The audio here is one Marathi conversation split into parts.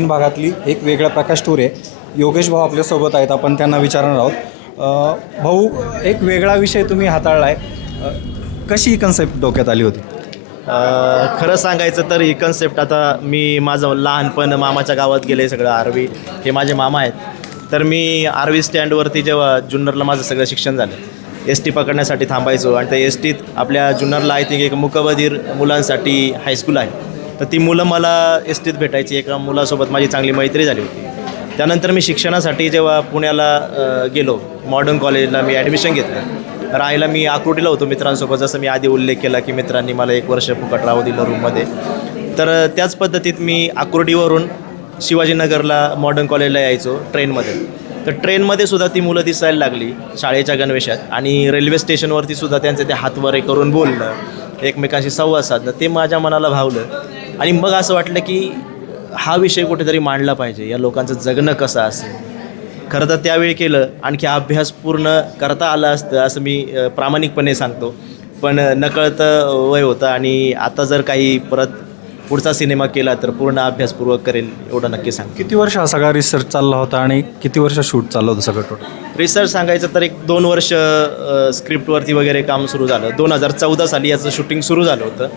ग्रामीण भागातली एक वेगळा प्रकाश टूर आहे. योगेश भाऊ आपल्यासोबत आहेत आपण त्यांना विचारणार आहोत. भाऊ एक वेगळा विषय तुम्ही हाताळला आहे कशी ही कन्सेप्ट डोक्यात आली होती? खरं सांगायचं तर ही कन्सेप्ट आता मी माझं लहानपण मामाच्या गावात गेले सगळं आरवी. हे माझे मामा आहेत. तर मी आरवी स्टँडवरती जेव्हा जुन्नरला माझं सगळं शिक्षण झालं. एस टी पकडण्यासाठी थांबायचो आणि त्या एस टीत आपल्या जुन्नरला आय थिंक एक मुकबधीर मुलांसाठी हायस्कूल आहे. तर ती मुलं मला एस टीत भेटायची. एका मुलासोबत माझी चांगली मैत्री झाली होती. त्यानंतर मी शिक्षणासाठी जेव्हा पुण्याला गेलो मॉडर्न कॉलेजला मी ॲडमिशन घेतलं. राहायला मी आकुर्डीला होतो मित्रांसोबत. जसं मी आधी उल्लेख केला की मित्रांनी मला एक वर्ष फुकट राहू दिलं रूममध्ये तर त्याच पद्धतीत मी आकुर्डीवरून शिवाजीनगरला मॉडर्न कॉलेजला यायचो ट्रेनमध्ये तर ट्रेनमध्ये सुद्धा ती मुलं दिसायला लागली शाळेच्या गणवेशात आणि रेल्वे स्टेशनवरती सुद्धा त्यांचे ते हातवारे करून बोलणं एकमेकांशी संवाद साधणं ते माझ्या मनाला भावलं. आणि मग असं वाटलं की हा विषय कुठेतरी मांडला पाहिजे. या लोकांचं जगणं कसं असेल? खरं तर त्यावेळी केलं. आणखी अभ्यास पूर्ण करता आला असतं असं मी प्रामाणिकपणे सांगतो. पण नकळतं वय होतं आणि आता जर काही परत पुढचा सिनेमा केला तर पूर्ण अभ्यासपूर्वक करेल एवढं नक्की सांगतो. किती वर्ष हा सगळा रिसर्च चालला होता आणि किती वर्ष शूट चाललं होतं सगळं टोटल रिसर्च सांगायचं तर एक दोन वर्ष स्क्रिप्टवरती वगैरे काम सुरू झालं. दोन हजार चौदा साली याचं शूटिंग सुरू झालं होतं.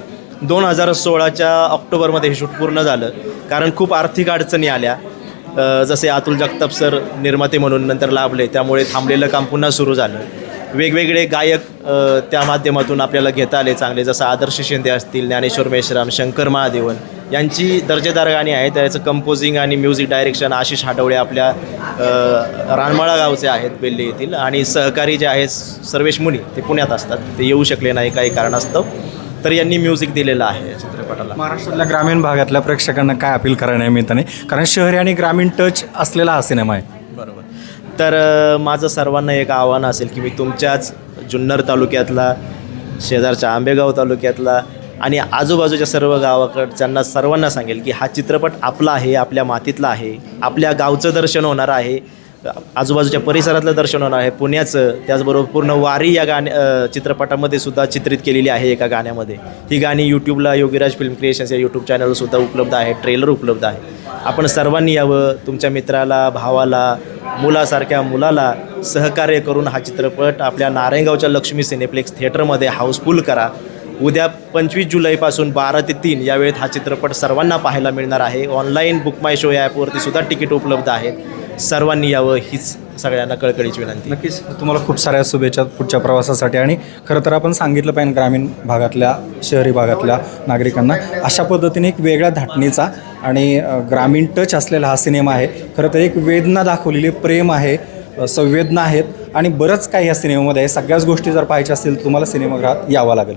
दोन हजार सोळाच्या ऑक्टोबरमध्ये हे शूट पूर्ण झालं. कारण खूप आर्थिक अडचणी आल्या. जसे अतुल जगताप सर निर्माते म्हणून नंतर लाभले त्यामुळे थांबलेलं काम पुन्हा सुरू झालं. वेगवेगळे गायक त्या माध्यमातून आपल्याला घेता आले चांगले जसं आदर्श शिंदे असतील ज्ञानेश्वर मेश्राम शंकर महादेवन. यांची दर्जेदार गाणी आहेत. त्याचं कंपोजिंग आणि म्युझिक डायरेक्शन आशिष हाटवळे आपल्या रानमाळा गावचे आहेत बेल्ले येथील. आणि सहकारी जे आहेत सर्वेश मुनी ते पुण्यात असतात. ते येऊ शकले नाही काही कारणास्तव. तर यांनी म्युझिक दिलेलं आहे चित्रपटाला. महाराष्ट्रातल्या ग्रामीण भागातल्या प्रेक्षकांना काय अपील करण्यानिमित्ताने कारण शहरी आणि ग्रामीण टच असलेला हा सिनेमा आहे. बरोबर. तर माझं सर्वांना एक आव्हान असेल की मी तुमच्याच जुन्नर तालुक्यातला शेजारच्या आंबेगाव तालुक्यातला आणि आजूबाजूच्या सर्व गावाकडच्यांना सर्वांना सांगेल की हा चित्रपट आपला आहे आपल्या मातीतला आहे आपल्या गावचं दर्शन होणार आहे. आजूबाजूच्या परिसरातलं दर्शन होणार आहे. पुण्याचं त्याचबरोबर पूर्ण वारी या गाण्या चित्रपटामध्ये सुद्धा चित्रित केलेली आहे एका गाण्यामध्ये. ही गाणी यूट्यूबला योगीराज फिल्म क्रिएशन्स या यूट्यूब चॅनलवर सुद्धा उपलब्ध आहे ट्रेलर उपलब्ध आहे. आपण सर्वांनी यावं तुमच्या मित्राला भावाला मुलासारख्या मुलाला सहकार्य करून हा चित्रपट आपल्या नारायणगावच्या लक्ष्मी सिनेप्लेक्स थिएटरमध्ये हाऊसफुल करा. उद्या पंचवीस जुलैपासून बारा ते तीन या वेळेत हा चित्रपट सर्वांना पाहायला मिळणार आहे. ऑनलाईन बुक माय शो या ॲपवरती सुद्धा तिकीट उपलब्ध आहेत. सर्वांनी यावं हीच सगळ्यांना कळकळीची विनंती. नक्कीच. तुम्हाला खूप साऱ्या शुभेच्छा पुढच्या प्रवासासाठी आणि खरं तर आपण सांगितलं पाहिजे ग्रामीण भागातल्या शहरी भागातल्या नागरिकांना अशा पद्धतीने एक वेगळ्या धाटणीचा आणि ग्रामीण टच असलेला हा सिनेमा आहे. खरं तर एक वेदना दाखवलेली प्रेम आहे संवेदना आहेत आणि बरंच काही या सिनेमामध्ये आहे. सगळ्याच गोष्टी जर पाहायच्या असतील तर तुम्हाला सिनेमागृहात यावं लागेल.